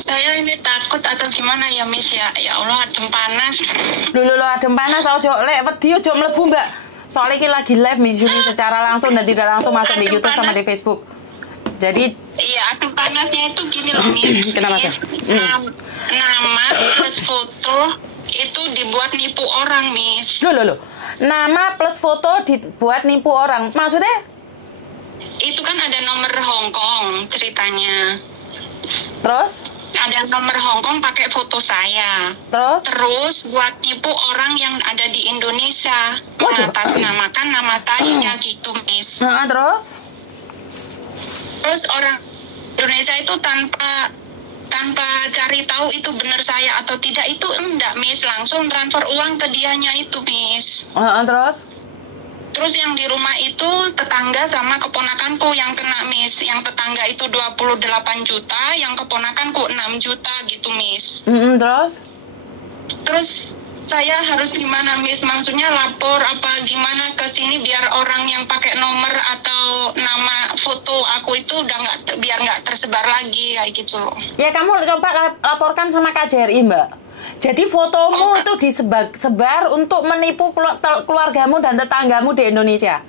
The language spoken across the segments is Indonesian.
Saya ini takut atau gimana ya, Miss ya? Ya Allah, adem panas. Lho adem panas, ojo lek wedi ojo mlebu, Mbak. Soalnya ini lagi live Miss Yuni secara langsung dan tidak langsung masuk di YouTube sama di Facebook. Jadi iya, adem panasnya itu gini loh, Miss. Kenapa sih? Nama plus foto itu dibuat nipu orang, Miss. Loh. Nama plus foto dibuat nipu orang. Maksudnya? Itu kan ada nomor Hongkong ceritanya. Terus? Ada nomor Hongkong pakai foto saya. Terus buat nipu orang yang ada di Indonesia, mengatasnamakan nama saya gitu, Miss. Nah, terus orang Indonesia itu tanpa cari tahu itu benar saya atau tidak, itu enggak, Miss, langsung transfer uang ke dianya itu, Miss. Terus yang di rumah itu tetangga sama keponakanku yang kena, Miss. Yang tetangga itu 28 juta, yang keponakanku 6 juta gitu, Miss. Terus saya harus gimana, Miss? Maksudnya lapor apa gimana ke sini biar orang yang pakai nomor atau nama foto aku itu udah biar nggak tersebar lagi kayak gitu loh. Ya kamu coba laporkan sama KJRI, Mbak. Jadi fotomu itu disebar untuk menipu keluargamu dan tetanggamu di Indonesia.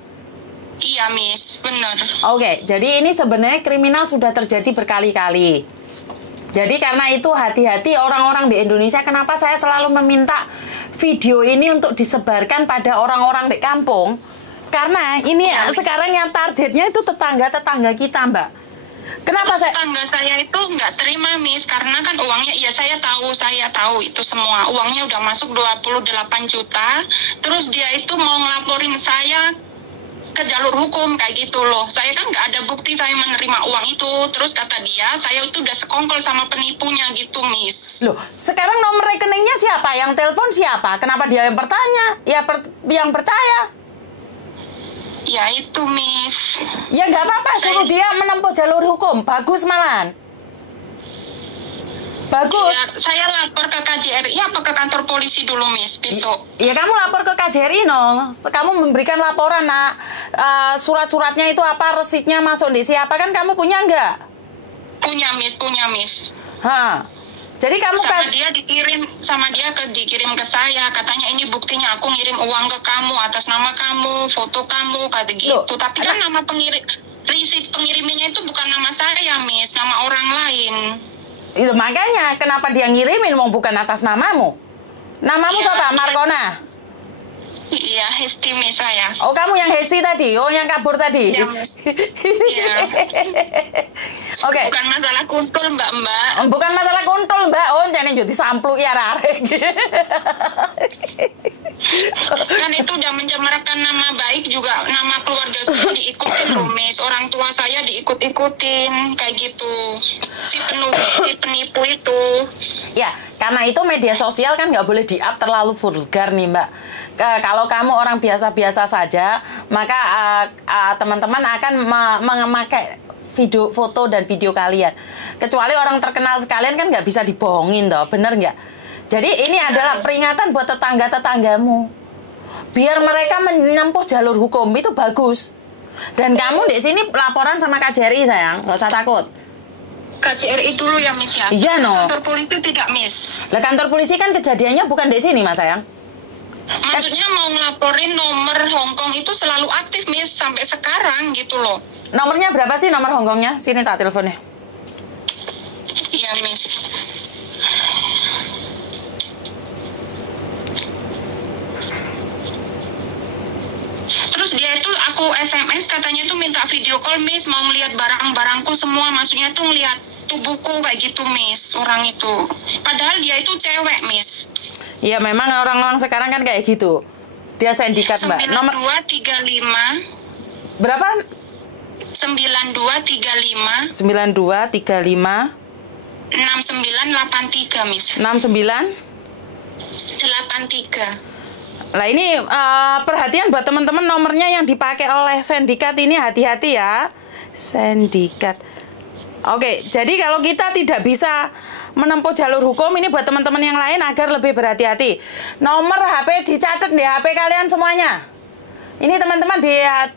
Iya, Miss, benar. Oke, jadi ini sebenarnya kriminal sudah terjadi berkali-kali. Jadi karena itu hati-hati orang-orang di Indonesia. Kenapa saya selalu meminta video ini untuk disebarkan pada orang-orang di kampung? Karena ini sekarang yang targetnya itu tetangga-tetangga kita, Mbak. Kenapa tetangga saya itu nggak terima, Miss, karena kan uangnya, ya saya tahu itu semua uangnya udah masuk 28 juta, terus dia itu mau ngelaporin saya ke jalur hukum kayak gitu loh. Saya kan nggak ada bukti saya menerima uang itu. Terus kata dia, saya itu udah sekongkol sama penipunya gitu, Miss. Loh, sekarang nomor rekeningnya siapa? Yang telepon siapa? Kenapa dia yang bertanya? Ya yang percaya. Ya itu, Miss. Ya nggak apa-apa, suruh dia menempuh jalur hukum. Bagus malahan. Bagus. Ya, saya lapor ke KJRI apa ke kantor polisi dulu, Miss, besok. Ya kamu lapor ke KJRI, no. Kamu memberikan laporan, nak. Surat-suratnya itu apa, resitnya masuk di siapa, kan kamu punya nggak? Punya, Miss. Jadi kamu dikirim ke saya, katanya ini buktinya aku ngirim uang ke kamu atas nama kamu, foto kamu, kata gitu. Loh, tapi kan nama risit pengirimannya itu bukan nama saya, Miss, nama orang lain. Itu makanya kenapa dia ngirimin mau bukan atas namamu? Namamu siapa? Markona? Iya, Hesti, Miss, saya. Oh, kamu yang Hesti tadi? Oh, yang kabur tadi? Iya, Miss. Iya. Oke. Bukan masalah kuntul, Mbak. Bukan masalah kuntul, Mbak. Oh, jangan jadi samplu ya, arek. Kan itu udah mencemarkan nama baik juga, nama keluarga saya diikutin, Miss. Orang tua saya diikut-ikutin kayak gitu. Si penipu itu. Ya, karena itu media sosial kan nggak boleh di-up terlalu vulgar nih, Mbak. Kalau kamu orang biasa-biasa saja, maka teman-teman akan memakai foto dan video kalian. Kecuali orang terkenal sekalian kan nggak bisa dibohongin, toh, bener nggak? Jadi ini adalah peringatan buat tetangga-tetanggamu. Biar mereka menempuh jalur hukum, itu bagus. Dan kamu di sini laporan sama KJRI, sayang, nggak usah takut. KJRI dulu ya, Miss, ya? Iya, no. Kantor polisi tidak, Miss. Lah, kantor polisi kan kejadiannya bukan di sini, Mas, sayang. Maksudnya mau ngelaporin nomor Hongkong itu selalu aktif, Miss, sampai sekarang gitu loh. Nomornya berapa sih nomor Hongkongnya? Sini tak teleponnya. Iya, Miss. Terus dia itu aku SMS katanya tuh minta video call, Miss, mau ngeliat barang-barangku semua, maksudnya tuh ngeliat tubuhku kayak gitu, Miss, orang itu. Padahal dia itu cewek, Miss. Iya, memang orang-orang sekarang kan kayak gitu. Dia sindikat, Mbak. Nomor 9235. Berapa? 9235. 9235. 6983, Miss. 6983. Lah ini perhatian buat teman-teman, nomornya yang dipakai oleh sindikat ini hati-hati ya. Sindikat. Oke, jadi kalau kita tidak bisa menempuh jalur hukum, ini buat teman-teman yang lain agar lebih berhati-hati. Nomor HP dicatat di HP kalian semuanya. Ini teman-teman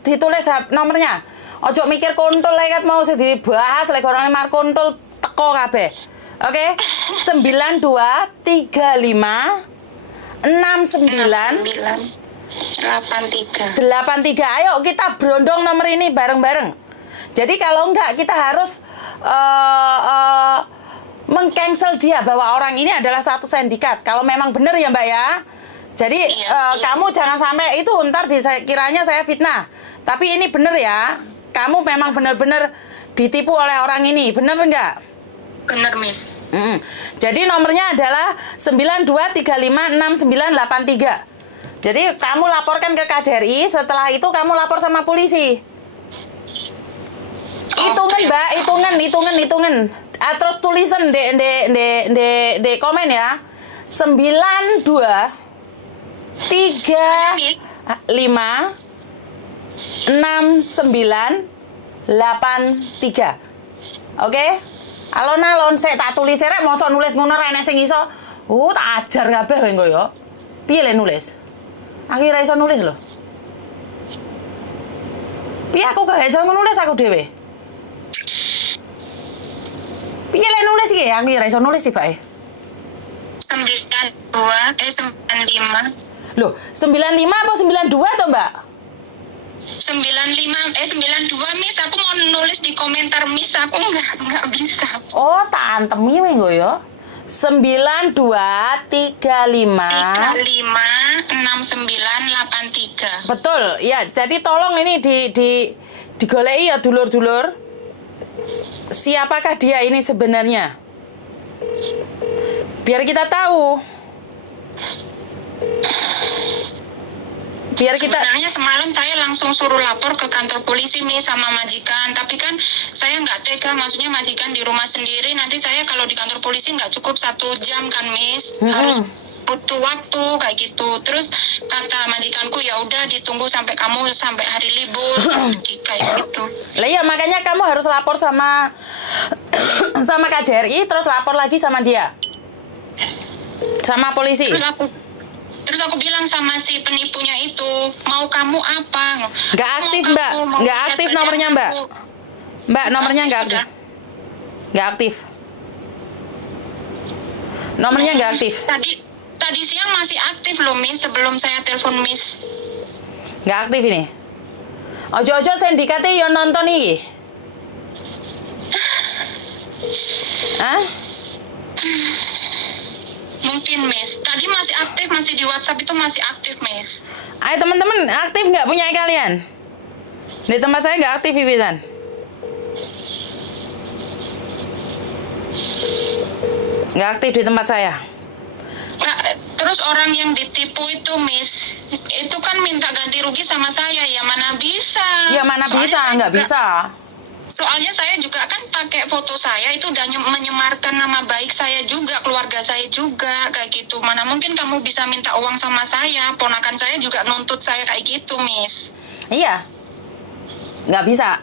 ditulis nomornya. Ojo mikir kontul lewat mau dibahas lek orang mar kontul teko kabeh. Oke, 92356983. Ayo kita berondong nomor ini bareng-bareng. Jadi kalau enggak kita harus meng-cancel dia bahwa orang ini adalah satu sindikat. Kalau memang benar ya Mbak ya. Jadi kamu jangan sampai itu ntar kiranya saya fitnah. Tapi ini benar ya. Kamu memang benar-benar ditipu oleh orang ini. Benar enggak? Benar, Miss. Jadi nomornya adalah 92356983. Jadi kamu laporkan ke KJRI, setelah itu kamu lapor sama polisi. Hitungan Mbak, hitungan. Terus tulisan di komen ya. 92356983. Oke? Alon-alon saya tak tulis rek mosok nulis ngono ra enek sing iso. Tak ajar kabeh kowe engko ya. Piye le nulis? Aku ora iso nulis lho. Piye aku gak iso nulis aku dhewe? Piye le nulis iki? Aku ora iso nulis tibake. 95. Loh, 95 apa 92 toh, Mbak? 92 Miss, aku mau nulis di komentar Miss, aku nggak bisa. Oh, tak antemi nggo ya. 92356983. Betul, ya. Jadi tolong ini digoleki ya dulur-dulur. Siapakah dia ini sebenarnya? Biar kita tahu. Sebenarnya semalam saya langsung suruh lapor ke kantor polisi Miss sama majikan, tapi kan saya nggak tega, maksudnya majikan di rumah sendiri, nanti saya kalau di kantor polisi nggak cukup 1 jam kan Miss, harus butuh waktu kayak gitu. Terus kata majikanku ya udah ditunggu sampai kamu sampai hari libur kayak gitu. Lah ya makanya kamu harus lapor sama KJRI, terus lapor lagi sama dia, sama polisi. Terus aku bilang sama si penipunya itu, mau kamu apa? Nggak aktif Mbak, nggak aktif nomornya Mbak. Mbak nomornya nggak aktif. Nggak aktif. Nomornya nggak aktif. Tadi siang masih aktif loh Miss, sebelum saya telepon Miss. Nggak aktif ini. Ojo-ojo sindikatnya yo nonton iki. Hah? Mungkin Miss, tadi masih aktif, masih di WhatsApp itu masih aktif Miss. Ayo teman-teman, aktif nggak punya kalian? Di tempat saya nggak aktif Ibisan. Nggak aktif di tempat saya. Nah, terus orang yang ditipu itu Miss, itu kan minta ganti rugi sama saya, ya mana bisa? Ya mana bisa, nggak bisa. Soalnya saya juga kan pakai foto saya itu udah menyemarkan nama baik saya juga, keluarga saya juga kayak gitu. Mana mungkin kamu bisa minta uang sama saya? Ponakan saya juga nuntut saya kayak gitu, Miss. Iya, nggak bisa.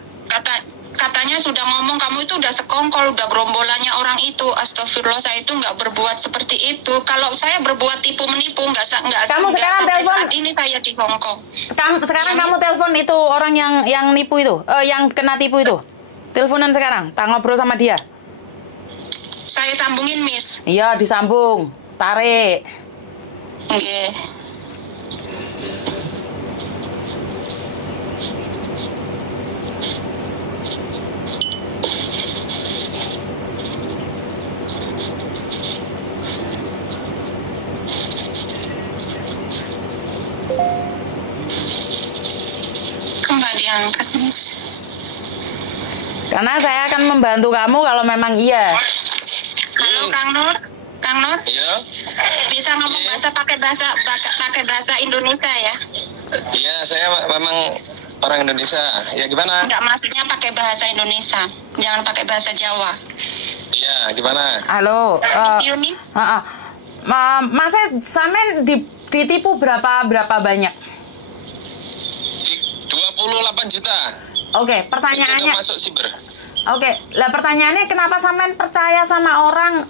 Katanya sudah ngomong kamu itu udah sekongkol, udah gerombolannya orang itu. Astagfirullah, saya itu nggak berbuat seperti itu. Kalau saya berbuat tipu menipu nggak. Kamu sekarang telepon. Saat ini saya di Hongkong. Sekarang kamu telepon itu orang yang nipu itu, yang kena tipu itu. Teleponan sekarang, tak ngobrol sama dia. Saya sambungin, Miss. Iya, disambung. Tarik. Oke. Nggak diangkat, Miss. Karena saya akan membantu kamu kalau memang iya. Halo Kang Nur. Iya. Bisa ngomong pakai bahasa Indonesia ya? Iya, saya memang orang Indonesia. Ya gimana? Enggak, maksudnya pakai bahasa Indonesia. Jangan pakai bahasa Jawa. Iya, gimana? Halo. Mas sampean ditipu berapa banyak? 28 juta. Oke, pertanyaannya. Itu masuk siber. Oke, lah pertanyaannya kenapa sampean percaya sama orang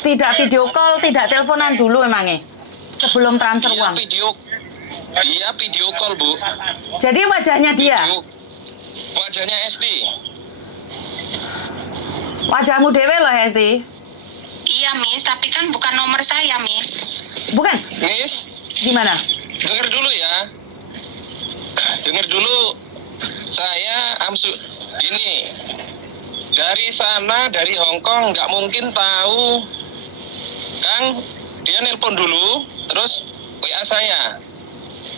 tidak video call, tidak teleponan dulu emangnya sebelum transfer uang? Iya video call Bu. Jadi wajahnya dia. Wajahnya SD. Wajahmu dewe loh SD. Iya, Miss, tapi kan bukan nomor saya, Miss. Bukan? Miss, Gimana? dengar dulu ya. Dengar dulu. Saya ini dari sana, dari Hong Kong, nggak mungkin tahu. Kang, dia nelpon dulu, terus WA saya.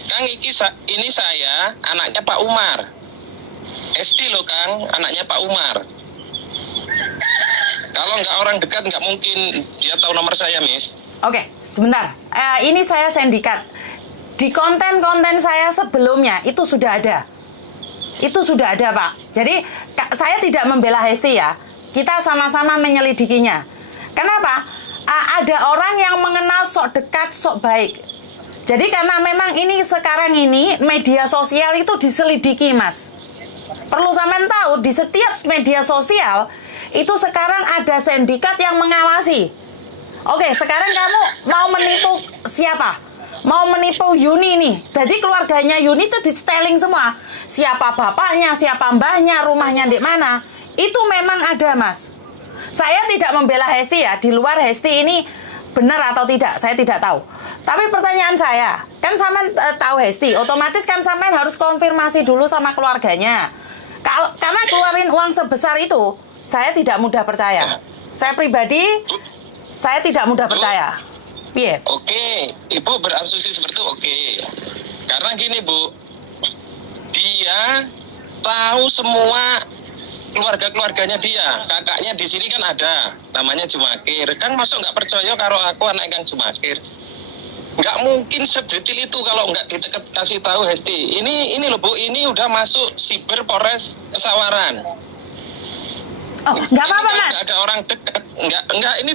Kang, ini saya, anaknya Pak Umar. Esti loh, Kang, anaknya Pak Umar. Kalau nggak orang dekat, nggak mungkin dia tahu nomor saya, Miss. Oke, sebentar. Ini saya sindikat. Di konten-konten saya sebelumnya, itu sudah ada. Itu sudah ada, Pak. Jadi, saya tidak membela Hesti ya. Kita sama-sama menyelidikinya. Kenapa? Ada orang yang mengenal sok dekat, sok baik. Jadi, karena memang ini sekarang ini, media sosial itu diselidiki, Mas. Perlu sampean tahu, di setiap media sosial, itu sekarang ada sindikat yang mengawasi. Oke, sekarang kamu mau menipu siapa? Mau menipu Yuni nih. Jadi keluarganya Yuni itu di-styling semua. Siapa bapaknya, siapa mbahnya, rumahnya di mana. Itu memang ada, Mas. Saya tidak membela Hesti ya. Di luar Hesti ini benar atau tidak, saya tidak tahu. Tapi pertanyaan saya, kan sampean tahu Hesti, otomatis kan sampean harus konfirmasi dulu sama keluarganya. Karena keluarin uang sebesar itu, saya tidak mudah percaya. Saya pribadi, saya tidak mudah percaya. Iya. Oke, Ibu berasumsi seperti itu, oke. Karena gini, Bu, dia tahu semua keluarganya dia. Kakaknya di sini kan ada, namanya Jumakir. Kan masuk nggak percaya kalau aku anak Kang Jumakir. Nggak mungkin sedetil itu kalau nggak kasih tahu Hesti. Ini loh, Bu, ini udah masuk siber Polres Sawaran. Oh, nggak apa-apa, Mas. Nggak ada orang dekat. Nggak, ini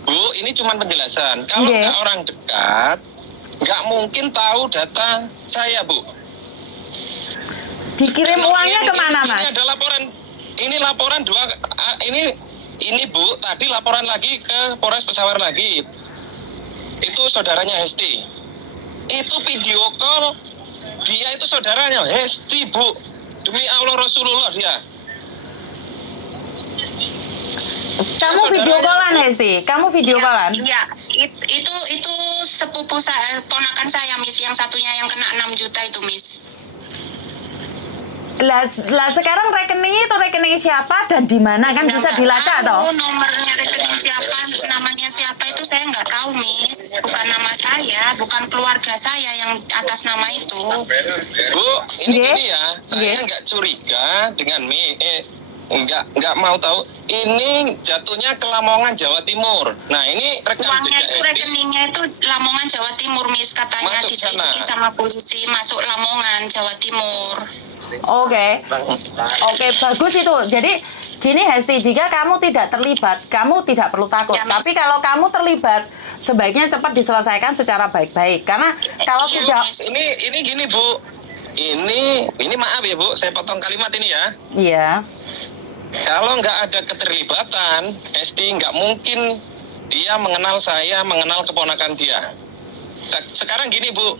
Bu, ini cuma penjelasan. Kalau nggak orang dekat, nggak mungkin tahu data saya, Bu. Dikirim uangnya kemana, Mas? Ini ada laporan. Ini laporan ini Bu, tadi laporan lagi ke Polres Pesawaran lagi. Itu saudaranya Hesti. Itu video call, dia itu saudaranya Hesti, Bu. Demi Allah Rasulullah dia. Kamu video callan, Hesti? Kamu video callan? Iya, itu sepupu saya, ponakan saya, Miss, yang satunya yang kena 6 juta itu, Miss. Lah sekarang rekeningnya itu rekening siapa dan di mana kan bisa dilacak toh? Nomornya rekening siapa, namanya siapa itu saya nggak tahu, Miss. Bukan nama saya, bukan keluarga saya yang atas nama itu. Bu, ini gini ya, saya nggak curiga dengan nggak mau tahu. Ini jatuhnya ke Lamongan, Jawa Timur. Nah, ini rekeningnya itu Lamongan, Jawa Timur, Miss. Katanya diselidiki sama polisi, masuk Lamongan, Jawa Timur. Oke, bagus itu. Jadi gini Hesti, jika kamu tidak terlibat, kamu tidak perlu takut. Ya, tapi kalau kamu terlibat, sebaiknya cepat diselesaikan secara baik-baik. Karena kalau sudah ini gini, Bu. Ini maaf ya, Bu, saya potong kalimat ini ya. Iya. Kalau nggak ada keterlibatan, Hesti nggak mungkin dia mengenal saya, mengenal keponakan dia. Sekarang gini, Bu.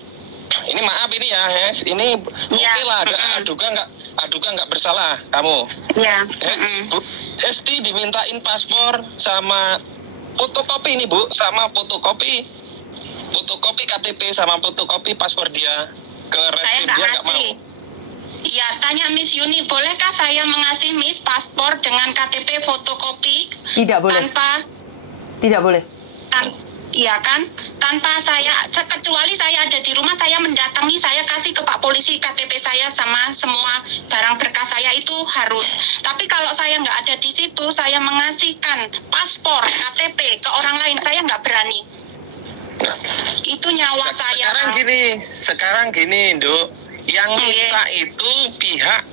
Ini maaf ini ya, Hes. Ini oke lah, aduga nggak bersalah kamu. Iya. Hesti dimintain paspor sama fotokopi ini, Bu, sama fotokopi KTP sama fotokopi paspor dia ke saya nggak ngasih. Iya, tanya Miss Yuni, bolehkah saya mengasih Miss paspor dengan KTP fotokopi? Tidak boleh. Tidak boleh. Iya kan, tanpa saya, kecuali saya ada di rumah, saya mendatangi, saya kasih ke Pak Polisi KTP saya sama semua barang berkas saya itu harus. Tapi kalau saya nggak ada di situ, saya mengasihkan paspor, KTP ke orang lain, saya nggak berani. Itu nyawa saya. Sekarang gini, Nduk, yang minta itu pihak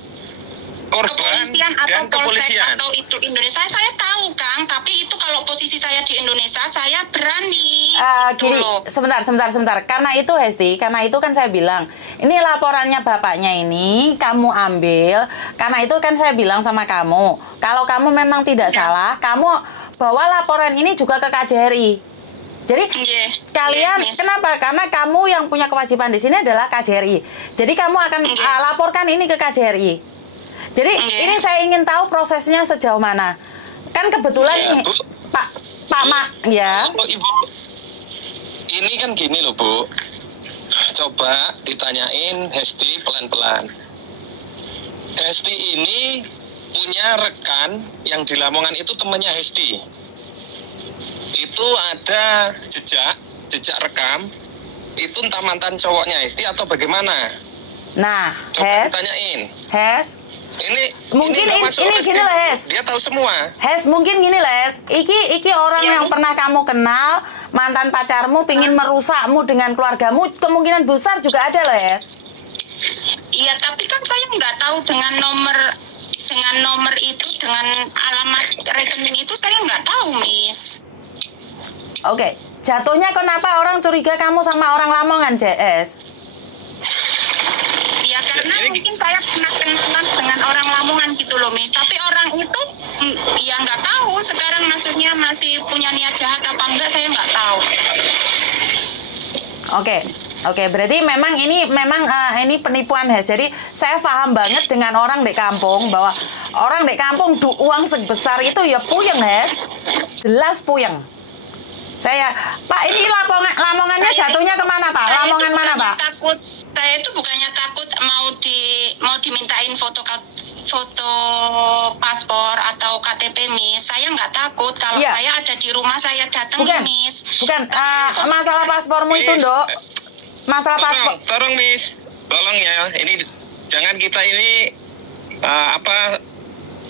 korban kepolisian dan kepolisian atau itu Indonesia. Saya tahu, Kang, tapi itu kalau posisi saya di Indonesia, saya berani. Gini, sebentar. Karena itu Hesti, karena itu kan saya bilang, ini laporannya bapaknya ini kamu ambil. Karena itu kan saya bilang sama kamu, kalau kamu memang tidak salah, kamu bawa laporan ini juga ke KJRI. Jadi kalian kenapa? Karena kamu yang punya kewajiban di sini adalah KJRI. Jadi kamu akan laporkan ini ke KJRI. Jadi ini saya ingin tahu prosesnya sejauh mana. Kan kebetulan nih Pak Pak Mak, ya. Oh, Ibu, ini kan gini loh Bu. Coba ditanyain Hesti pelan-pelan. Hesti ini punya rekan yang di Lamongan itu temannya Hesti. Itu ada jejak rekam. Itu entah mantan cowoknya Hesti atau bagaimana? Nah, coba ditanyain. Ini mungkin ini gini lah, Hes. Dia tahu semua. Hes, mungkin gini lah, Hes. Iki orang yang pernah kamu kenal, mantan pacarmu pingin merusakmu dengan keluargamu, kemungkinan besar juga ada lah, Hes. Iya, tapi kan saya nggak tahu dengan nomor itu, dengan alamat rekening itu saya nggak tahu, Miss. Oke, jatuhnya kenapa orang curiga kamu sama orang Lamongan, JS? Ya karena mungkin saya pernah kenalan dengan orang Lamongan gitu loh, Miss. Tapi orang itu ya nggak tahu sekarang maksudnya masih punya niat jahat apa enggak, saya nggak tahu. Oke, berarti memang ini penipuan, Hes. Jadi saya paham banget dengan orang di kampung bahwa orang di kampung uang sebesar itu ya puyeng, Hes. Jelas puyeng. Pak, ini Lamongannya jatuhnya kemana, Pak? Lamongan mana, Pak? Saya itu bukannya takut mau dimintain foto paspor atau KTP, Miss. Saya nggak takut kalau saya ada di rumah, saya datang, Miss. Bukan, masalah paspormu itu, Dok. Masalah paspor. Tolong, Miss. Tolong ya. Ini jangan kita ini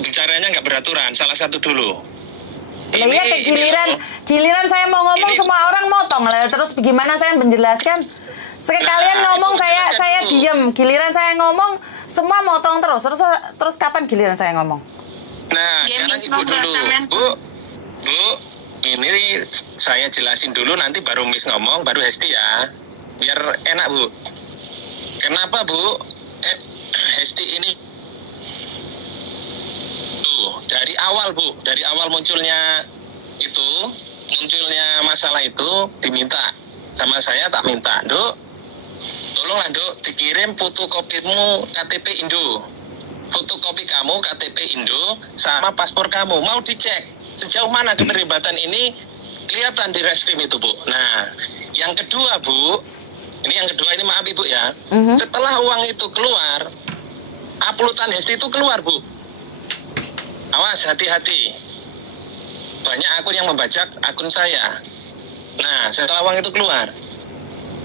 bicaranya nggak beraturan. Salah satu dulu. Iya, giliran saya mau ngomong semua orang motong lah. Terus bagaimana saya menjelaskan? Sekalian ngomong saya diem. Giliran saya ngomong semua motong terus kapan giliran saya ngomong? Nah, sekarang Ibu dulu. Bu, ini saya jelasin dulu, nanti baru Miss ngomong, baru Hesti ya. Biar enak, Bu. Kenapa, Bu? Hesti ini dari awal, Bu, dari awal munculnya masalah itu diminta sama saya, tak minta, Dok, tolonglah, Dok, dikirim fotokopimu KTP Indo, fotokopi kamu KTP Indo sama paspor kamu, mau dicek sejauh mana keterlibatan ini, kelihatan di reskrim itu, Bu. Nah, yang kedua, Bu, ini maaf Ibu ya, setelah uang itu keluar, uploadan Hesti itu keluar, Bu. Awas, hati-hati. Banyak akun yang membajak akun saya. Nah, setelah uang itu keluar,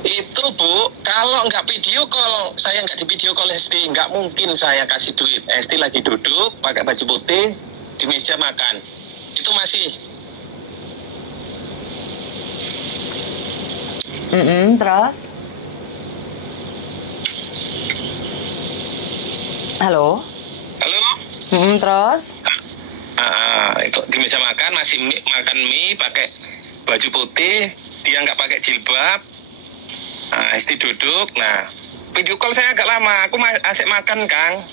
itu Bu, kalau nggak video call, saya nggak di video call Hesti, nggak mungkin saya kasih duit. Hesti lagi duduk, pakai baju putih, di meja makan. Itu masih. Terus? Halo? Terus? Itu di meja makan masih makan mie pakai baju putih, dia nggak pakai jilbab. Hesti duduk. Nah, video call saya agak lama, aku asik makan, Kang.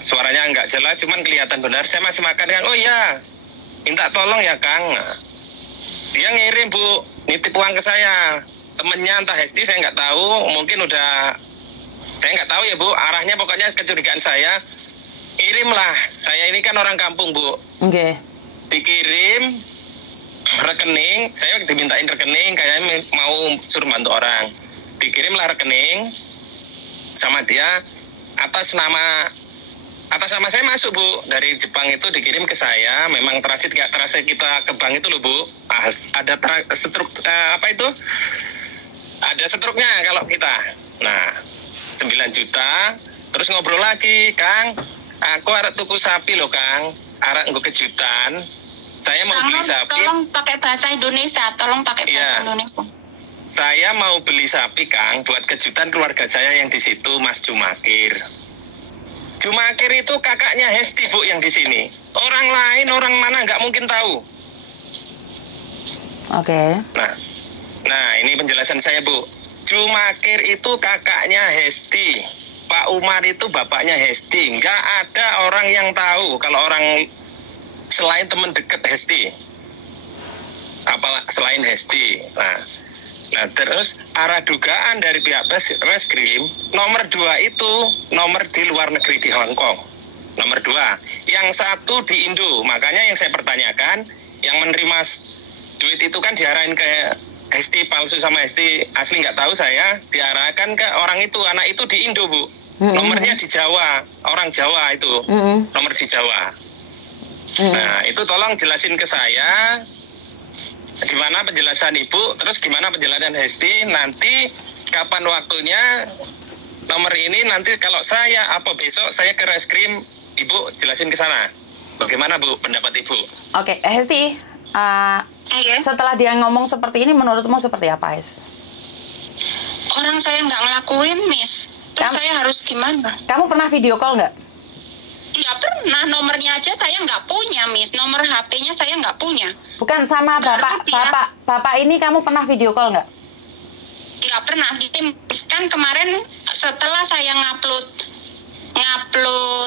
Suaranya nggak jelas, cuman kelihatan benar saya masih makan, Kang. Oh iya, minta tolong ya, Kang. Dia ngirim, Bu, nitip uang ke saya. Temennya entah Hesti, saya nggak tahu, mungkin saya nggak tahu ya, Bu, arahnya pokoknya kecurigaan saya. Kirimlah, saya ini kan orang kampung, Bu. Oke. Dikirim rekening, saya dimintain rekening, kayaknya mau suruh bantu orang. Dikirimlah rekening sama dia atas nama saya masuk, Bu. Dari Jepang itu dikirim ke saya, memang transit kita ke bank itu loh, Bu. Ada ada struknya kalau kita. Nah, 9 juta, terus ngobrol lagi, Kang. Aku arek tuku sapi loh, Kang. Arek nggo kejutan. Saya mau beli sapi. Tolong pakai bahasa Indonesia. Indonesia. Saya mau beli sapi, Kang, buat kejutan keluarga saya yang di situ, Mas Jumakir. Jumakir itu kakaknya Hesti, Bu, yang di sini. Orang lain, orang mana nggak mungkin tahu. Oke. Nah, ini penjelasan saya, Bu. Jumakir itu kakaknya Hesti. Pak Umar itu bapaknya Hesti. Nggak ada orang yang tahu kalau orang selain teman dekat Hesti. Selain Hesti. Nah, terus arah dugaan dari pihak reskrim, nomor 2 itu nomor di luar negeri di Hong Kong. Nomor 2. Yang 1 di Indo. Makanya yang saya pertanyakan, yang menerima duit itu kan diarahin ke Hesti palsu sama Hesti asli nggak tahu saya, diarahkan ke orang itu, anak itu di Indo Bu. Nomornya di Jawa, orang Jawa itu, nomor di Jawa. Nah, itu tolong jelasin ke saya, gimana penjelasan Ibu, terus gimana penjelasan Hesti, nanti kapan waktunya, nomor ini nanti kalau saya, apa besok saya ke reskrim, Ibu jelasin ke sana. Bagaimana Bu, pendapat Ibu? Oke, Hesti, setelah dia ngomong seperti ini, menurutmu seperti apa, Hes? Orang saya nggak ngelakuin, Miss. Terus saya harus gimana? Kamu pernah video call nggak? Nggak pernah, nomornya aja saya nggak punya, Miss. Nomor HP-nya saya nggak punya. Bukan sama bapak ini kamu pernah video call nggak? Nggak pernah. Kan kemarin setelah saya ngupload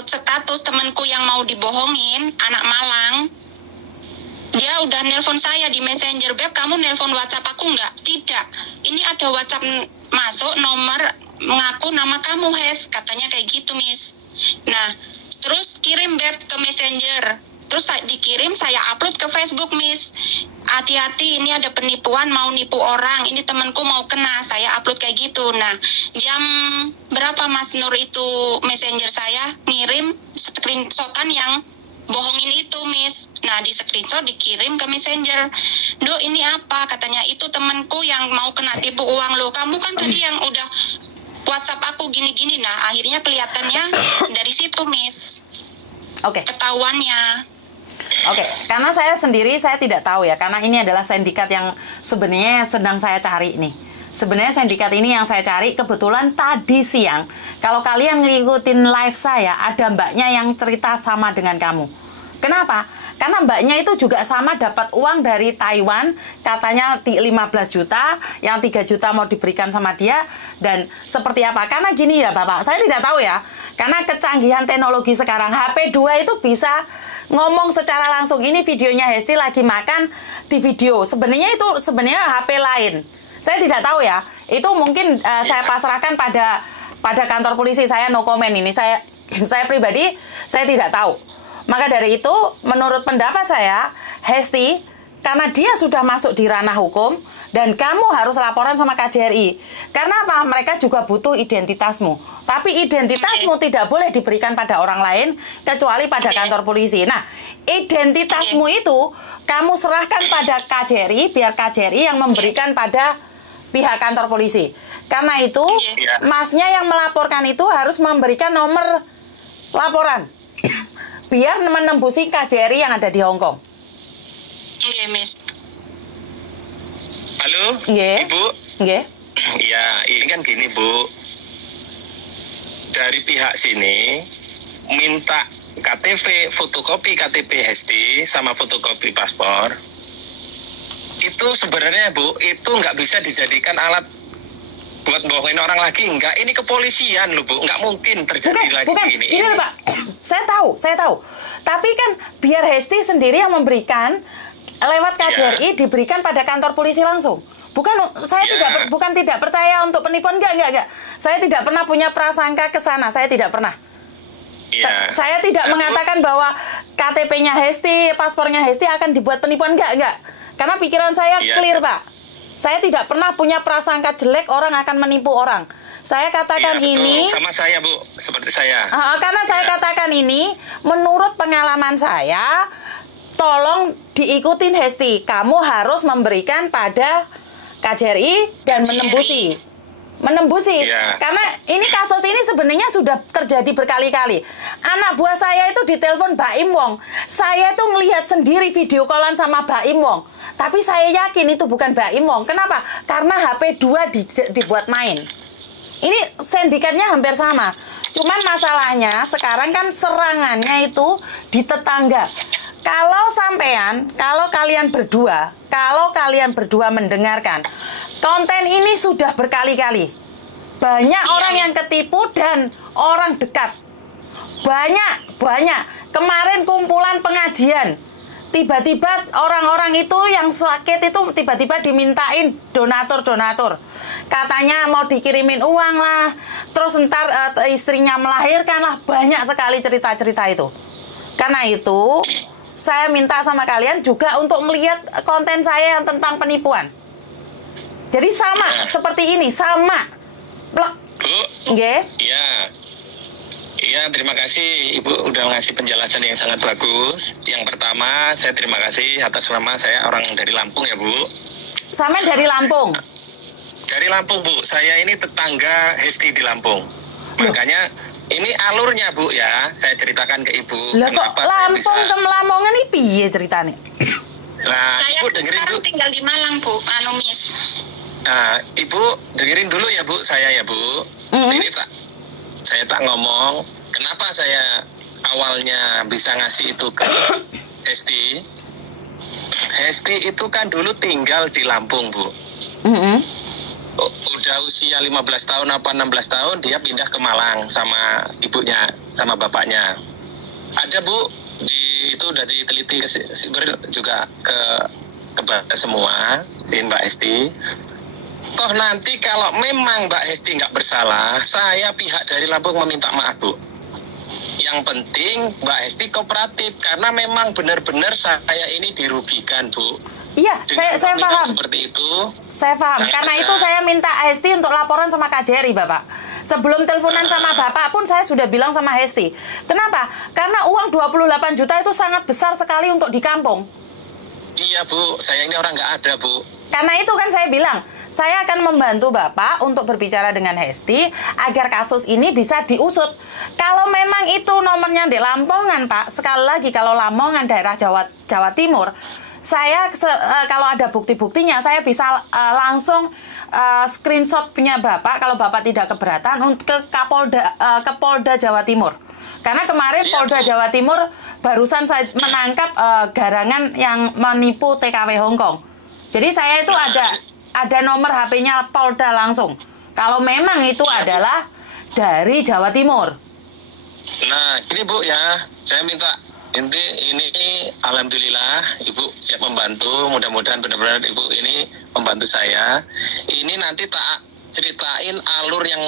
status temanku yang mau dibohongin, anak Malang, dia udah nelpon saya di Messenger, Beb, kamu nelpon WhatsApp aku nggak? Tidak. Ini ada WhatsApp masuk nomor mengaku nama kamu, Hes, katanya kayak gitu, Miss. Nah, terus kirim Beb ke Messenger, terus dikirim, saya upload ke Facebook, Miss. Hati-hati, ini ada penipuan, mau nipu orang, ini temanku mau kena, saya upload kayak gitu. Nah, jam berapa Mas Nur itu Messenger saya ngirim screenshotan yang bohongin itu, Miss. Nah, di screenshot dikirim ke Messenger. Do, ini apa? Katanya itu temanku yang mau kena tipu uang lo. Kamu kan tadi yang udah WhatsApp aku gini-gini. Nah, akhirnya kelihatannya dari situ, Miss. Oke. Ketahuannya. Oke, karena saya sendiri saya tidak tahu ya, karena ini adalah sindikat yang sebenarnya sedang saya cari nih. Sebenarnya sindikat ini yang saya cari kebetulan tadi siang. Kalau kalian ngikutin live saya, ada mbaknya yang cerita sama dengan kamu. Kenapa? Karena mbaknya itu juga sama dapat uang dari Taiwan, katanya 15 juta, yang 3 juta mau diberikan sama dia, dan seperti apa? Karena gini ya Bapak, saya tidak tahu ya, karena kecanggihan teknologi sekarang, HP 2 itu bisa ngomong secara langsung. Ini videonya Hesti lagi makan di video, sebenarnya itu HP lain. Saya tidak tahu ya, itu mungkin saya pasrahkan pada kantor polisi, saya no comment ini, saya pribadi, saya tidak tahu. Maka dari itu, menurut pendapat saya, Hesti, karena dia sudah masuk di ranah hukum, dan kamu harus laporan sama KJRI. Karena apa? Mereka juga butuh identitasmu. Tapi identitasmu tidak boleh diberikan pada orang lain, kecuali pada kantor polisi. Nah, identitasmu itu, kamu serahkan pada KJRI, biar KJRI yang memberikan pada pihak kantor polisi. Karena itu, masnya yang melaporkan itu harus memberikan nomor laporan. Biar menembusi KJRI yang ada di Hong Kong. Iya, Miss. Halo, Ibu. Iya. Ya, ini kan gini, Bu. Dari pihak sini minta KTP, fotokopi KTP Hesti sama fotokopi paspor. Itu sebenarnya, Bu, itu nggak bisa dijadikan alat buat bohongin orang lagi. Enggak, ini kepolisian loh, Bu. Nggak mungkin terjadi bukan. Ini Pak. Saya tahu. Tapi kan biar Hesti sendiri yang memberikan lewat KJRI diberikan pada kantor polisi langsung. Bukan saya tidak percaya untuk penipuan, enggak. Saya tidak pernah punya prasangka ke sana, saya tidak pernah. Saya tidak mengatakan bahwa KTP-nya Hesti, paspornya Hesti akan dibuat penipuan, enggak. Karena pikiran saya clear, Pak. Saya tidak pernah punya prasangka jelek orang akan menipu orang. Saya katakan ini sama saya, Bu, seperti saya. Karena saya katakan ini menurut pengalaman saya, tolong diikutin Hesti. Kamu harus memberikan pada KJRI dan menembusi. Karena ini kasus ini sebenarnya sudah terjadi berkali-kali. Anak buah saya itu ditelepon Mbak Im Wong. Saya itu melihat sendiri video callan sama Mbak Im Wong. Tapi saya yakin itu bukan Mbak Im Wong. Kenapa? Karena HP 2 dibuat main. Ini sindikatnya hampir sama. Cuman masalahnya sekarang kan serangannya itu di tetangga. Kalau kalian berdua mendengarkan, konten ini sudah berkali-kali. Banyak orang yang ketipu dan orang dekat. Banyak. Kemarin kumpulan pengajian. Tiba-tiba orang-orang itu yang sakit itu tiba-tiba dimintain donatur. Katanya mau dikirimin uang lah. Terus ntar istrinya melahirkan lah. Banyak sekali cerita-cerita itu. Karena itu saya minta sama kalian juga untuk melihat konten saya yang tentang penipuan. Jadi sama seperti ini, sama. Blok. Bu. Nggih. Iya. Iya, terima kasih Ibu udah ngasih penjelasan yang sangat bagus. Yang pertama, saya terima kasih atas nama saya orang dari Lampung ya, Bu. Sama dari Lampung. Dari Lampung, Bu. Saya ini tetangga Hesti di Lampung. Makanya ini alurnya, Bu ya. Saya ceritakan ke Ibu. Lah kok Lampung ke Lamongan ini piye ceritanya? Nah, saya Ibu dengerin sekarang tinggal di Malang, Bu, Miss. Nah, Ibu dengerin dulu ya, Bu, saya ya, Bu. Ini saya tak ngomong, kenapa saya awalnya bisa ngasih itu ke Hesti. Hesti itu kan dulu tinggal di Lampung, Bu. Udah usia 15 tahun apa 16 tahun dia pindah ke Malang sama ibunya, sama bapaknya. Ada, Bu, itu udah diteliti juga ke semua si Mbak Hesti. Toh nanti kalau memang Mbak Hesti nggak bersalah, saya pihak dari Lampung meminta maaf, Bu. Yang penting Mbak Hesti kooperatif, karena memang benar-benar saya ini dirugikan, Bu. Iya, saya paham. Seperti itu. Saya paham. Karena itu saya minta Hesti untuk laporan sama KJRI, Bapak. Sebelum teleponan sama Bapak pun saya sudah bilang sama Hesti. Kenapa? Karena uang 28 juta itu sangat besar sekali untuk di kampung. Iya, Bu. Saya ini orang nggak ada, Bu. Karena itu kan saya bilang, saya akan membantu Bapak untuk berbicara dengan Hesti agar kasus ini bisa diusut. Kalau memang itu nomornya di Lamongan, Pak, sekali lagi kalau Lamongan daerah Jawa Timur, saya kalau ada bukti-buktinya saya bisa langsung screenshot punya Bapak kalau Bapak tidak keberatan ke Polda Jawa Timur. Karena kemarin Polda Jawa Timur barusan saya menangkap garangan yang menipu TKW Hongkong. Jadi saya itu ada nomor HP-nya Polda langsung. Kalau memang itu adalah dari Jawa Timur. Nah, ini Bu ya, saya minta ini alhamdulillah Ibu siap membantu. Mudah-mudahan benar-benar Ibu ini membantu saya. Ini nanti tak ceritain alur yang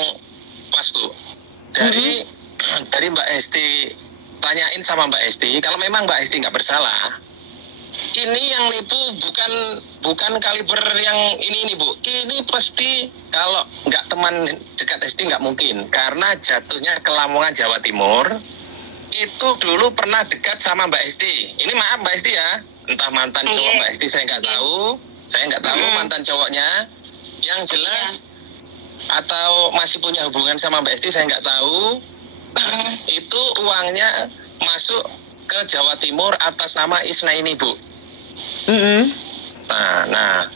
pas, Bu. Dari Mbak Hesti, tanyain sama Mbak Hesti, kalau memang Mbak Hesti nggak bersalah, ini yang nipu bukan kaliber yang ini Bu. Ini pasti kalau nggak teman dekat Hesti nggak mungkin, karena jatuhnya ke Lamongan Jawa Timur itu dulu pernah dekat sama Mbak Hesti. Ini maaf Mbak Hesti ya, entah mantan cowok Mbak Hesti saya nggak tahu mantan cowoknya. Yang jelas atau masih punya hubungan sama Mbak Hesti saya nggak tahu. Itu uangnya masuk ke Jawa Timur atas nama Isna ini, Bu. Nah,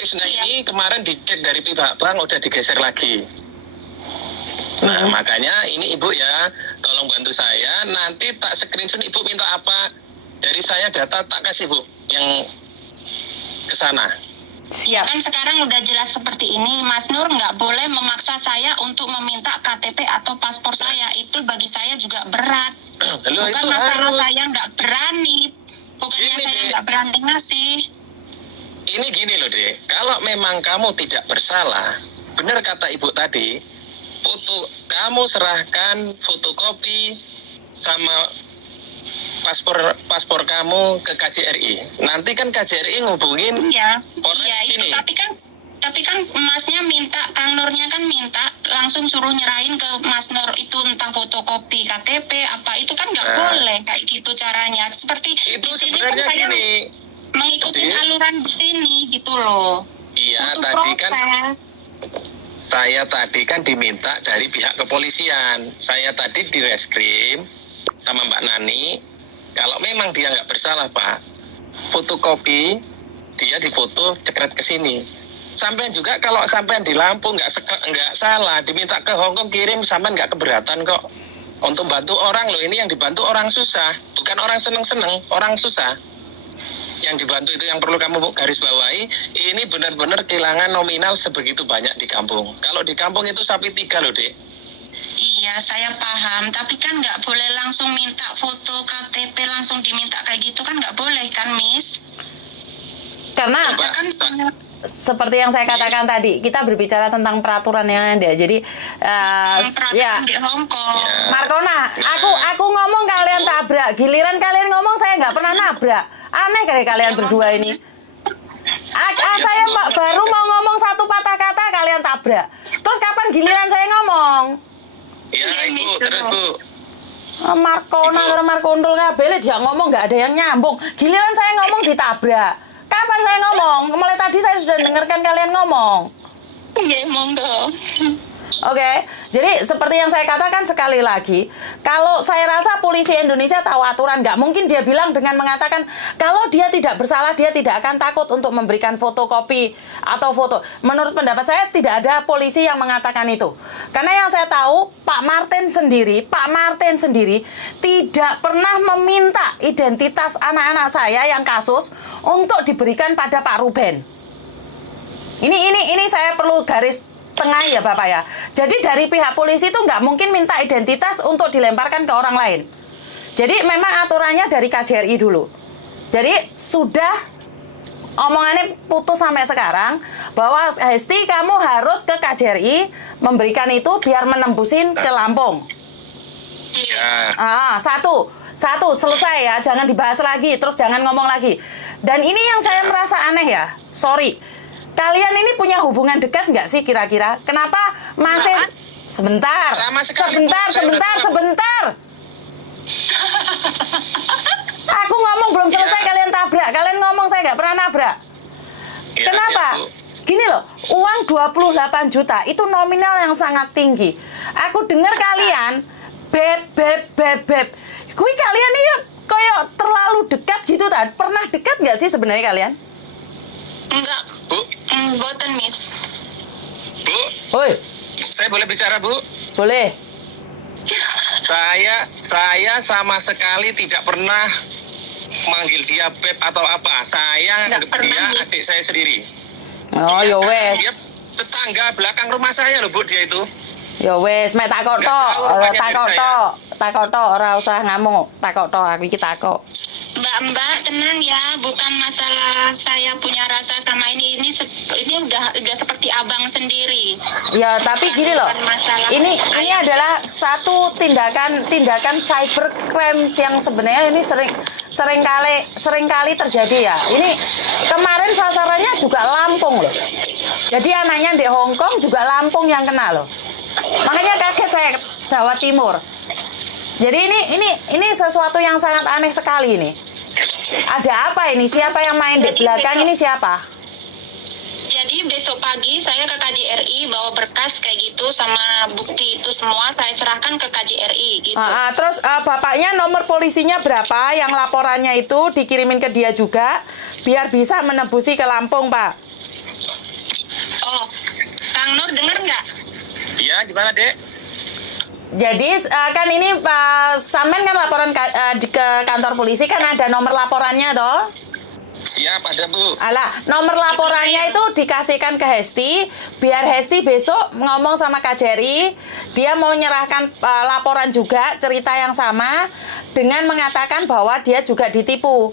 Isna ini kemarin dicek dari pihak bank udah digeser lagi. Nah, makanya ini Ibu ya, tolong bantu saya. Nanti tak screenshot Ibu minta apa dari saya, data tak kasih, Bu, yang ke sana. Ya kan sekarang udah jelas seperti ini, Mas Nur nggak boleh memaksa saya untuk meminta KTP atau paspor saya. Itu bagi saya juga berat. Bukan masalah saya nggak berani, bukannya saya nggak berani ngasih. Ini gini loh Dek, kalau memang kamu tidak bersalah, benar kata Ibu tadi, kamu serahkan fotokopi sama paspor kamu ke KJRI. Nanti kan KJRI ngubungin itu tapi kan Masnya minta, Kang Nurnya kan minta langsung suruh nyerahin ke Mas Nur itu, entah fotokopi KTP apa, itu kan nggak boleh kayak gitu caranya. Seperti itu di sini kan saya mengikuti aluran di sini gitu loh. Iya, saya tadi kan diminta dari pihak kepolisian. Saya tadi di reskrim sama Mbak Nani, kalau memang dia nggak bersalah Pak, fotokopi dia difoto cekret ke sini. Sampai juga kalau sampai di Lampung nggak salah, diminta ke Hongkong kirim, sampai nggak keberatan kok. Untuk bantu orang loh, ini yang dibantu orang susah, bukan orang seneng-seneng, orang susah. Yang dibantu itu yang perlu kamu garis bawahi, ini benar-benar kehilangan nominal sebegitu banyak di kampung. Kalau di kampung itu sapi 3 loh Dek. Iya, saya paham. Tapi kan nggak boleh langsung minta foto KTP, langsung diminta kayak gitu kan nggak boleh kan, Miss? Karena seperti yang saya katakan tadi, kita berbicara tentang peraturan yang ada. Jadi ya, Markona, aku ngomong kalian tabrak, giliran kalian ngomong saya nggak pernah nabrak. Aneh kali kalian berdua ini. Saya baru mau ngomong satu patah kata kalian tabrak. Terus kapan giliran saya ngomong? Ya, Ibu, terus Bu. Markona karo Markondol kabeh jangan ngomong nggak ada yang nyambung. Giliran saya ngomong ditabrak. Kapan saya ngomong? Mulai tadi saya sudah dengarkan kalian ngomong. Iya, monggo. Oke, jadi seperti yang saya katakan sekali lagi, kalau saya rasa polisi Indonesia tahu aturan, nggak mungkin dia bilang dengan mengatakan kalau dia tidak bersalah, dia tidak akan takut untuk memberikan fotokopi atau foto. Menurut pendapat saya tidak ada polisi yang mengatakan itu. Karena yang saya tahu, Pak Martin sendiri tidak pernah meminta identitas anak-anak saya yang kasus untuk diberikan pada Pak Ruben. Ini saya perlu garis tengah ya Bapak ya. Jadi dari pihak polisi itu nggak mungkin minta identitas untuk dilemparkan ke orang lain. Jadi memang aturannya dari KJRI dulu. Jadi sudah omongannya putus sampai sekarang bahwa Hesti kamu harus ke KJRI memberikan itu biar menembusin ke Lampung. Satu selesai ya, jangan dibahas lagi, terus jangan ngomong lagi. Dan ini yang saya merasa aneh ya, sorry. Kalian ini punya hubungan dekat nggak sih kira-kira? Kenapa masih sebentar? Aku ngomong belum selesai kalian tabrak. Kalian ngomong saya nggak pernah nabrak. Kenapa? Gini loh, uang 28 juta itu nominal yang sangat tinggi. Aku dengar kalian beb. Kui kalian ini kayak terlalu dekat gitu tak? Pernah dekat nggak sih sebenarnya kalian? Enggak, Bu. Boten, Miss. Bu. Oi. Saya boleh bicara, Bu? Boleh. Saya sama sekali tidak pernah manggil dia beb atau apa. Saya anggap dia adik saya sendiri. Oh, ya wes. Dia tetangga belakang rumah saya loh, Bu, dia itu. Ya wes, mek takok tok, ora usah ngamuk. Takok tok, aku iki takok. Mbak, tenang ya, bukan masalah saya punya rasa sama ini udah seperti abang sendiri. Ya, tapi gini loh. Ini adalah satu tindakan cyber crimes yang sebenarnya ini sering kali terjadi ya. Ini kemarin sasarannya juga Lampung loh. Jadi anaknya di Hong Kong juga Lampung yang kena loh. Makanya kaget saya Jawa Timur. Jadi ini sesuatu yang sangat aneh sekali ini. Ada apa ini? Siapa yang main di belakang ini siapa? Jadi besok pagi saya ke KJRI bawa berkas kayak gitu sama bukti itu semua saya serahkan ke KJRI gitu. Terus bapaknya nomor polisinya berapa yang laporannya itu dikirimin ke dia juga biar bisa menembusi ke Lampung, Pak. Oh, Kang Nur dengar nggak? Iya, gimana, Dek? Jadi kan ini Samen kan laporan ke kantor polisi kan ada nomor laporannya toh? Siap, ada Bu. Alah, nomor laporannya itu dikasihkan ke Hesti biar Hesti besok ngomong sama KJRI dia mau menyerahkan laporan juga cerita yang sama dengan mengatakan bahwa dia juga ditipu.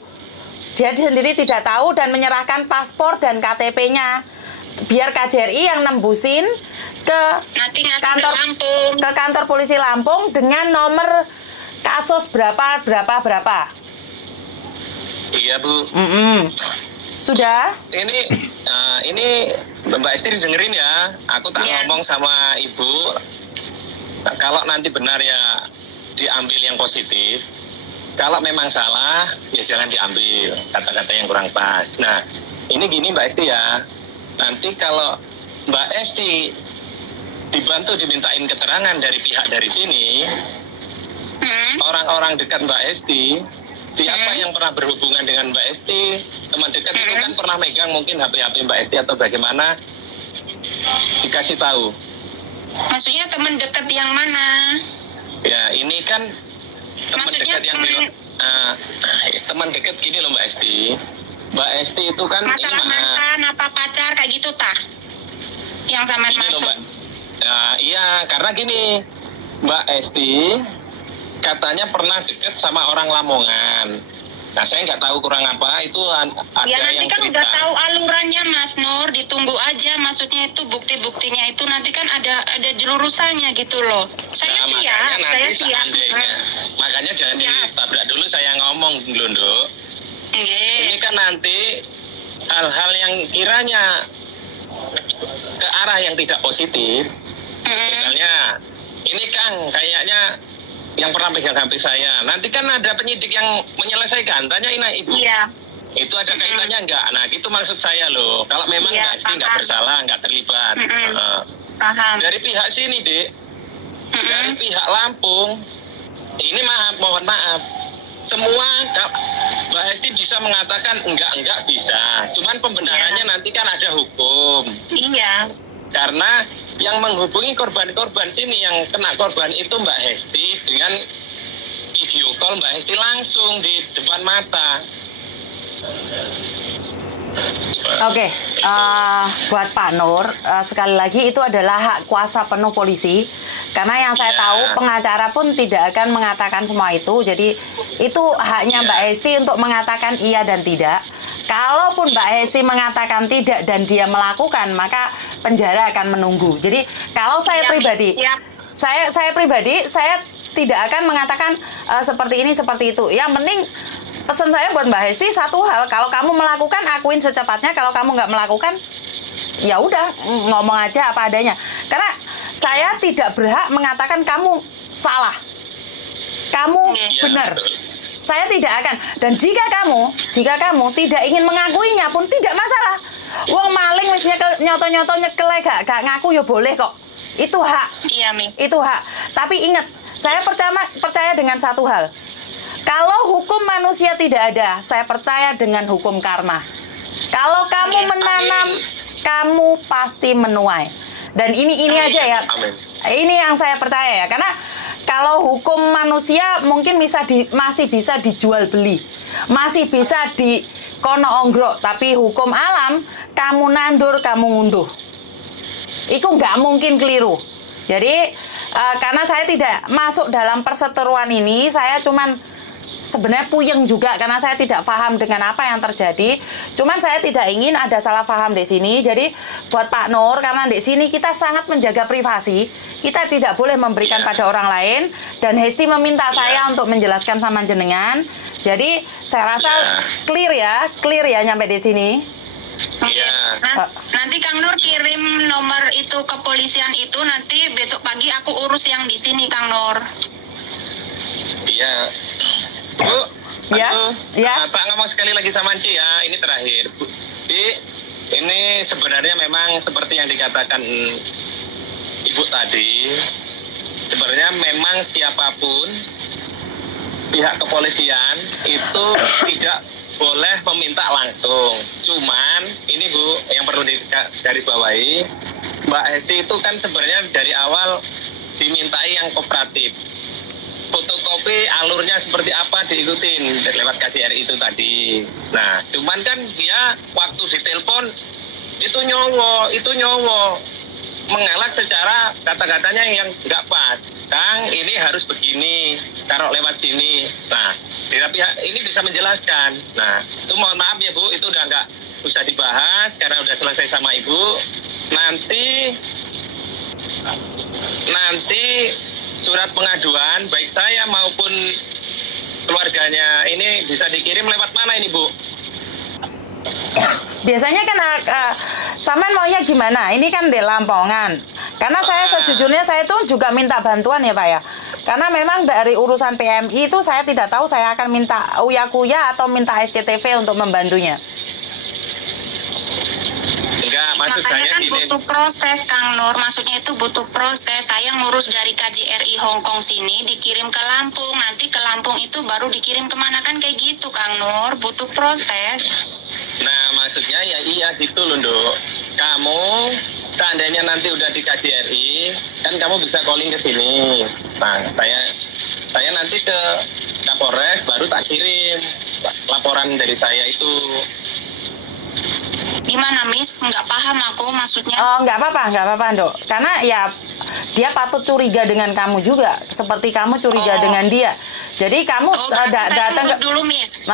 Dia sendiri tidak tahu dan menyerahkan paspor dan KTP-nya biar KJRI yang nembusin ke kantor polisi Lampung dengan nomor kasus berapa. Iya, Bu. Sudah? Ini Mbak Esti dengerin ya. Aku tak ngomong sama Ibu. Nah, kalau nanti benar ya diambil yang positif. Kalau memang salah ya jangan diambil kata-kata yang kurang pas. Nah, ini gini Mbak Esti ya. Nanti kalau Mbak Esti dibantu dimintain keterangan dari pihak dari sini, orang-orang dekat Mbak Esti, siapa yang pernah berhubungan dengan Mbak Esti, teman dekat itu kan pernah megang mungkin HP Mbak Esti atau bagaimana, dikasih tahu. Maksudnya teman dekat yang mana? Ya ini kan teman dekat yang teman dekat gini loh Mbak Esti. Mbak Esti itu kan masalah mantan apa pacar kayak gitu tah? Yang sama masuk. Iya, karena gini, Mbak Esti katanya pernah deket sama orang Lamongan. Nah, saya nggak tahu kurang apa, itu ada ya, nanti yang kan cerita. udah tahu alurnya Mas Nur, ditunggu aja, maksudnya itu bukti-buktinya itu nanti kan ada jurusannya gitu loh. Saya Nah, siap, makanya saya nanti siap. Makanya jangan ditabrak dulu saya ngomong dulu, Nduk. Ini kan nanti hal-hal yang kiranya ke arah yang tidak positif. Misalnya, ini Kang, kayaknya yang pernah pegang HP saya. Nanti kan ada penyidik yang menyelesaikan. Tanyain Ibu. Iya. Itu ada kaitannya enggak? Nah, itu maksud saya loh. Kalau memang Mbak Esti enggak bersalah, enggak terlibat. Paham. Dari pihak sini, Dek. Dari pihak Lampung, ini mohon maaf. Semua Mbak Esti bisa mengatakan enggak bisa. Cuman pembenarannya nanti kan ada hukum. Iya. Karena yang menghubungi korban-korban sini, yang kena korban itu Mbak Hesti dengan video call Mbak Hesti langsung di depan mata. Oke, buat Pak Nur, sekali lagi itu adalah hak kuasa penuh polisi. Karena yang saya tahu pengacara pun tidak akan mengatakan semua itu. Jadi itu haknya Mbak Hesti untuk mengatakan iya dan tidak. Kalaupun Mbak Hesti mengatakan tidak dan dia melakukan, maka penjara akan menunggu. Jadi kalau saya pribadi, saya pribadi, saya tidak akan mengatakan seperti ini, seperti itu. Yang penting pesan saya buat Mbak Hesti satu hal, kalau kamu melakukan akuin secepatnya, kalau kamu nggak melakukan ya udah ngomong aja apa adanya. Karena saya tidak berhak mengatakan kamu salah, kamu benar. Saya tidak akan. Dan jika kamu tidak ingin mengakuinya pun tidak masalah. Wong maling wis nyoto-nyoto nyekel gak ngaku ya boleh kok. Itu hak. Iya, Miss. Itu hak. Tapi ingat, saya percaya dengan satu hal. Kalau hukum manusia tidak ada, saya percaya dengan hukum karma. Kalau kamu menanam, kamu pasti menuai. Dan ini aja ya. Ini yang saya percaya ya. Karena kalau hukum manusia mungkin masih bisa dijual beli. Masih bisa dikono ongrok. Tapi hukum alam, kamu nandur, kamu ngunduh. Itu nggak mungkin keliru. Jadi, karena saya tidak masuk dalam perseteruan ini, saya cuman sebenarnya puyeng juga karena saya tidak paham dengan apa yang terjadi. Cuman saya tidak ingin ada salah paham di sini. Jadi buat Pak Nur, karena di sini kita sangat menjaga privasi, kita tidak boleh memberikan pada orang lain. Dan Hesti meminta saya untuk menjelaskan sama jenengan. Jadi saya rasa clear ya nyampe di sini. Iya. Nanti Kang Nur kirim nomor itu ke polisian itu, nanti besok pagi aku urus yang di sini Kang Nur. Iya. Bu, Pak ngomong sekali lagi sama Ci ya, ini terakhir. Bu, Ci, ini sebenarnya memang seperti yang dikatakan Ibu tadi, sebenarnya memang siapapun pihak kepolisian itu tidak boleh meminta langsung. Cuman ini Bu, yang perlu digarisbawahi, Mbak Hesti itu kan sebenarnya dari awal dimintai yang kooperatif. Fotokopi alurnya seperti apa diikutin lewat KJRI itu tadi. Nah, cuman kan dia waktu ditelepon itu nyowo mengelak secara kata-katanya yang nggak pas. Kang, ini harus begini, taruh lewat sini. Nah, tapi ini bisa menjelaskan. Nah, itu mohon maaf ya Bu, itu udah nggak usah dibahas karena udah selesai sama Ibu. Nanti surat pengaduan baik saya maupun keluarganya ini bisa dikirim lewat mana ini Bu? Biasanya kan sampean maunya gimana? Ini kan di Lampongan. Karena saya sejujurnya saya tuh juga minta bantuan ya Pak ya. Karena memang dari urusan PMI itu saya tidak tahu saya akan minta Uya atau minta SCTV untuk membantunya. Maksud makanya saya kan butuh proses Kang Nur, maksudnya itu butuh proses. Saya ngurus dari KJRI Hongkong sini dikirim ke Lampung, nanti ke Lampung itu baru dikirim kemana, kan kayak gitu Kang Nur, butuh proses. Nah maksudnya ya iya gitu loh Nduk. Kamu seandainya nanti udah di KJRI kan kamu bisa calling ke sini. Nah saya nanti ke Kapolres baru tak kirim laporan dari saya itu. Gimana Miss? Nggak paham aku maksudnya. Oh, nggak apa-apa Nduk. Karena ya dia patut curiga dengan kamu juga, seperti kamu curiga dengan dia. Jadi kamu datang ke dulu, Miss.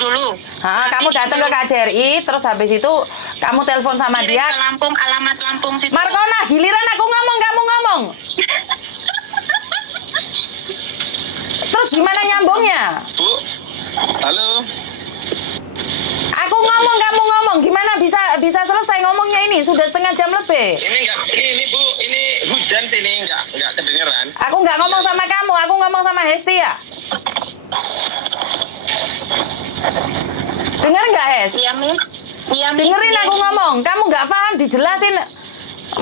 Dulu. Kamu datang ke KJRI, terus habis itu kamu telepon sama kirim dia. Ke Lampung, alamat Lampung situ. Markona, giliran aku ngomong, kamu ngomong. Terus gimana nyambungnya? Bu, halo. Aku ngomong, kamu ngomong. Gimana bisa selesai ngomongnya ini? Sudah setengah jam lebih. Ini Bu, ini hujan sini enggak kedengeran. Aku nggak ngomong sama kamu, aku ngomong sama Hesti ya. Dengar nggak, Hes? Iya, Miss. Iya, Miss. Dengerin aku ngomong. Kamu nggak paham, dijelasin.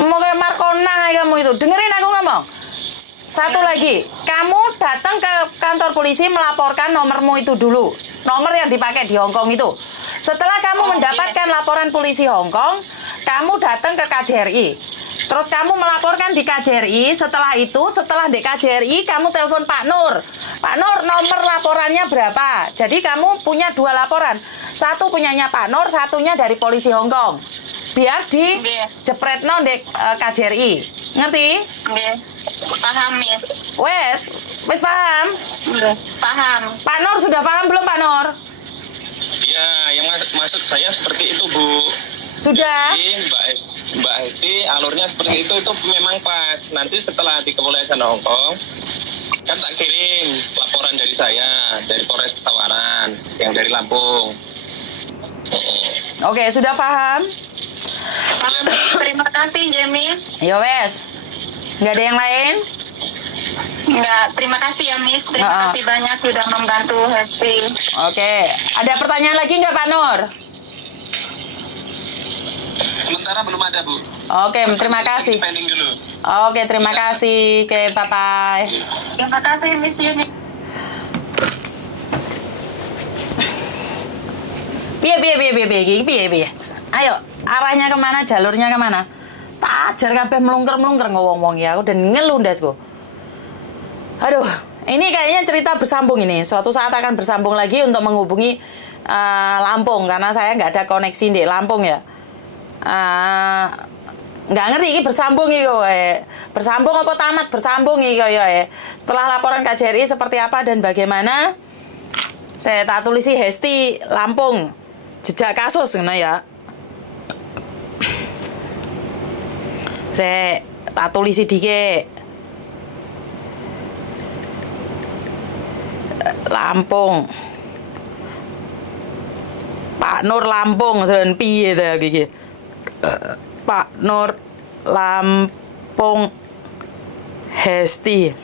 Mau kayak Markona kamu itu. Dengerin aku ngomong. Satu lagi, kamu datang ke kantor polisi melaporkan nomormu itu dulu. Nomor yang dipakai di Hongkong itu. Setelah kamu mendapatkan laporan polisi Hongkong, kamu datang ke KJRI. Terus kamu melaporkan di KJRI. Setelah itu, setelah di KJRI, kamu telepon Pak Nur. Pak Nur, nomor laporannya berapa? Jadi kamu punya 2 laporan. Satu punyanya Pak Nur, satunya dari polisi Hongkong. Biar di jepretno di KJRI. Ngerti? Paham, Miss. Wes paham? Paham. Pak Nur sudah paham belum, Pak Nur? Ya, yang maksud saya seperti itu, Bu. Sudah. Jadi, Mbak Hesti alurnya seperti itu memang pas. Nanti setelah di Kepolisian Hongkong kan tak kirim laporan dari saya, dari Polres Tawaran, yang dari Lampung. Oke, sudah paham? Terima kasih, Jamie. Yo wes. Nggak ada yang lain? Enggak, terima kasih ya, Miss. Terima kasih banyak sudah membantu Hesti. Oke, ada pertanyaan lagi nggak, Pak Nur? Sementara belum ada, Bu. Oke, terima kasih. Pending dulu. Oke, terima kasih. Oke, bye-bye. Terima kasih, Miss Yuni. Piye. Ayo, arahnya kemana, jalurnya kemana? Tak ajar kabeh melungker-melungker ngomong ya, aku dan ngelundasku. Aduh, ini kayaknya cerita bersambung ini. Suatu saat akan bersambung lagi untuk menghubungi Lampung, karena saya nggak ada koneksi di Lampung ya. Nggak ngerti ini bersambung bersambung apa tamat bersambung ya. Setelah laporan KJRI seperti apa dan bagaimana, saya tak tulisi Hesti Lampung jejak kasus ya. Saya tak tulisi dikit Lampung, Pak Nur Lampung dan piye ta iki. Pak Nur Lampung Hesti.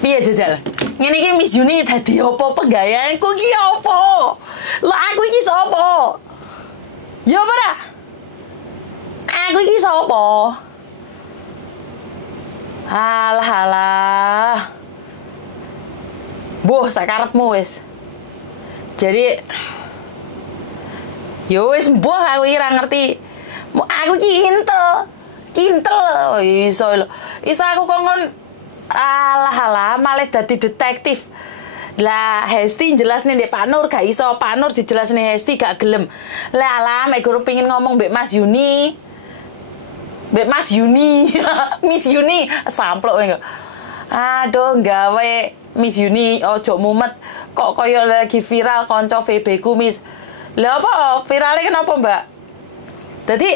Piye jajal? Ngene iki Miss Yuni dadi apa penggayaanku iki apa? Lah aku iki sapa? Ya apa ora? Aku iki sapa? Alah. Boh, sakarepmu wis. Jadi yo wis mbuh aku iki ora ngerti. Aku iki kintel. Oh, iso aku kongkon alah malah dadi detektif. Lah Hesti jelasne ndek Pak Nur gak iso, Pak Nur dijelasne Hesti gak gelem. Lah alah mek guru pengin ngomong mbek Mas Yuni. Mbek Mas Yuni. Miss Yuni samplok enggak. Aduh gawe Miss Yuni ojo mumet kok koyo lagi viral konco VB ku Miss. Lah apa viralnya kenapa, Mbak? Jadi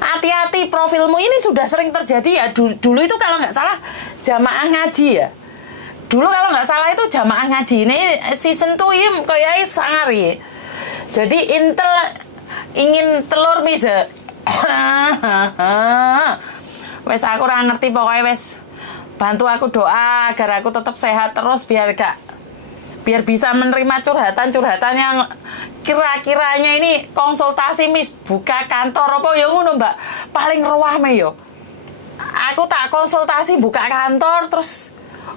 hati-hati, profilmu ini sudah sering terjadi ya. Dulu itu kalau nggak salah jamaah ngaji ya. Dulu kalau nggak salah itu jamaah ngaji. Ini season 2 ini kayak sangar ya. Jadi Intel ingin telur Miss. Wes aku ora ngerti pokoknya wes. Bantu aku doa agar aku tetap sehat terus biar bisa menerima curhatan yang kira-kiranya ini konsultasi Miss buka kantor apa ya ngono Mbak. Paling rame yo. Aku tak konsultasi buka kantor terus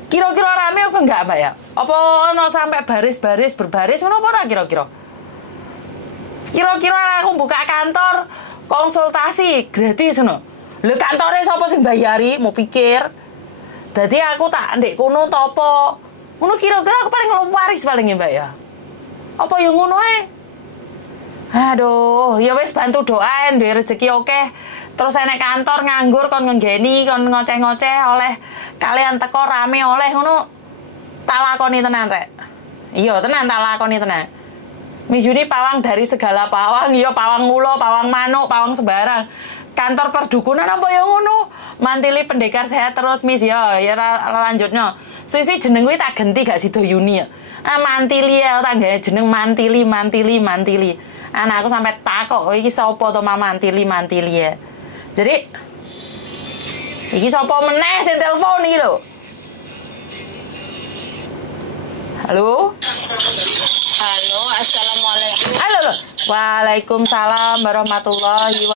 kira-kira rame apa enggak Mbak ya? Apa ono sampai baris-baris berbaris ngono apa ora kira-kira? Kira-kira aku buka kantor konsultasi gratis ngono. Lho kantore sapa sing bayari mau pikir. Jadi aku tak ndek kono to apa? Ngono kira-kira aku paling waris paling ya Mbak ya. Apa yang ngono Aduh, ya wis bantu doain duwe rezeki oke. Terus enek kantor nganggur kon ngenggeni kon ngoceh-ngoceh oleh kalian teko rame oleh ngono tak lakoni tenan rek. Iya tenan tak lakoni tenan. Mijuni pawang dari segala pawang, iya pawang ulo, pawang manuk, pawang sembarang. Kantor perdukunan apa ya ngono? Mantili pendekar sehat terus Miss ya lanjutnya. Suwi-suwi jeneng kuwi tak ganti gak sida Yuni ya. Mantili ya tanggane jeneng Mantili. Anakku sampai takok iki sapa to Mantili ya. Jadi iki sapa meneh sing telepon iki lho. Halo, assalamualaikum. Halo, waalaikumsalam warahmatullahi